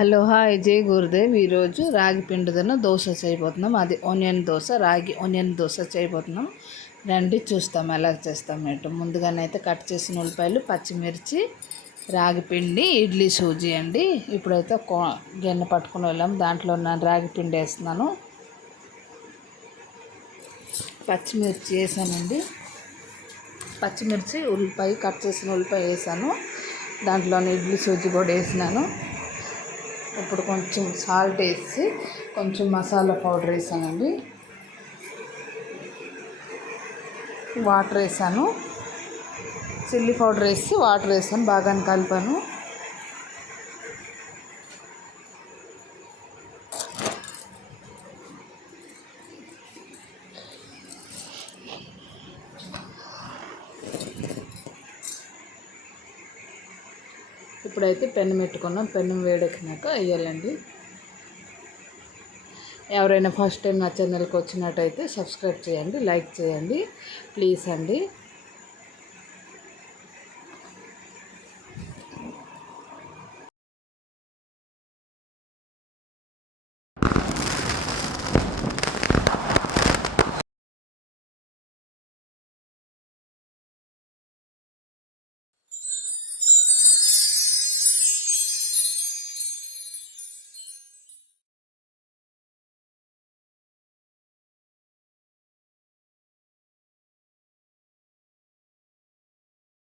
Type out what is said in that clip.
Hello hi జై గురుదేవ్. ఈరోజు రాగి పిండితో దోశ చేయబోతున్నాం. అది ఆనియన్ దోశ, రాగి ఆనియన్ దోశ చేయబోతున్నాం. రండి చూస్తాం ఎలా చేస్తాం ఏంటో. ముందుగానైతే కట్ చేసిన ఉల్లిపాయలు, పచ్చిమిర్చి, రాగి పిండి, ఇడ్లీ సూజీ అండి. ఇప్పుడైతే గిన్నె పట్టుకుని వెళ్ళాం, దాంట్లో నేను రాగి పిండి వేస్తున్నాను. పచ్చిమిర్చి వేసానండి. పచ్చిమిర్చి, ఉల్లిపాయ, కట్ చేసిన ఉల్లిపాయ వేసాను. దాంట్లోనే ఇడ్లీ సూజీ కూడా వేసినాను. ఇప్పుడు కొంచెం సాల్ట్ వేసి కొంచెం మసాలా పౌడర్ వేసానండి. వాటర్ వేసాను, చిల్లీ పౌడర్ వేసి వాటర్ వేసాను, బాగా కలిపాను. ఇప్పుడైతే పెన్ను పెట్టుకున్నాం. పెన్ను వేడెక్కినాక వేయాలండి. ఎవరైనా ఫస్ట్ టైం నా ఛానల్కి వచ్చినట్టయితే సబ్స్క్రైబ్ చేయండి, లైక్ చేయండి ప్లీజ్ అండి.